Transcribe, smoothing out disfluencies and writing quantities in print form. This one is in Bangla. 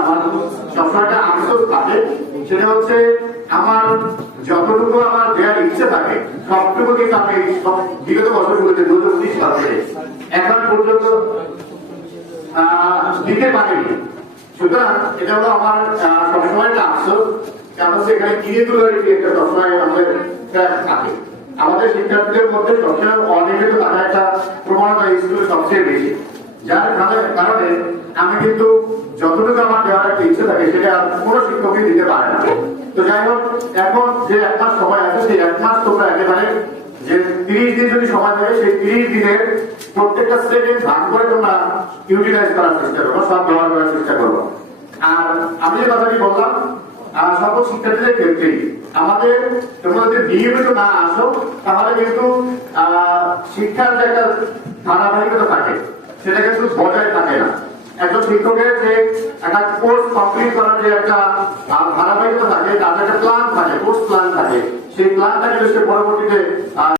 আমার সবসময় একটা আফসোস থাকে, সেটা হচ্ছে আমার যতটুকু আমার দেওয়ার ইচ্ছে থাকে সবটুকু কিন্তু আমি বিগত বছরগুলোতে 2019 সাল থেকে এখন পর্যন্ত দিতে পারিনি। সুতরাং এটা হলো আমার সবসময় একটা আফসোস, কারণ সেখানে ইরেগুলারিটি একটা সবসময় আমাদের থাকে। আমাদের শিক্ষার্থীদের মধ্যে সবসময় অনিয়মিত থাকা একটা প্রবণতা স্কুলে সবচেয়ে বেশি, যার কারণে আমি কিন্তু যতটুকু আমার দেওয়ার একটা ইচ্ছে থাকে সেটা কোনো শিক্ষকই দিতে পারে না। তো যাই হোক, এখন যে 1 মাস সময় আছে সেই 1 মাস তোমরা একেবারে যে 30 দিন যদি সময় থাকে সেই 30 দিনের প্রত্যেকটা সেকেন্ড ভাগ করে তোমরা ইউটিলাইজ করার চেষ্টা করবো, সব ব্যবহার করার চেষ্টা করবো। আর আমি যে কথাটি বললাম সকল শিক্ষার্থীদের ক্ষেত্রেই আমাদের তোমরা যদি নিয়মিত না আসো তাহলে কিন্তু শিক্ষার যে একটা ধারাবাহিকতা থাকে সেটা কিন্তু বজায় থাকে না। একজন শিক্ষকের যে একটা কোর্স কমপ্লিট করার যে একটা ধারাবাহিকতা থাকে, তার একটা প্ল্যান থাকে, কোর্স প্ল্যান থাকে, সেই প্ল্যানটা কিন্তু সে পরবর্তীতে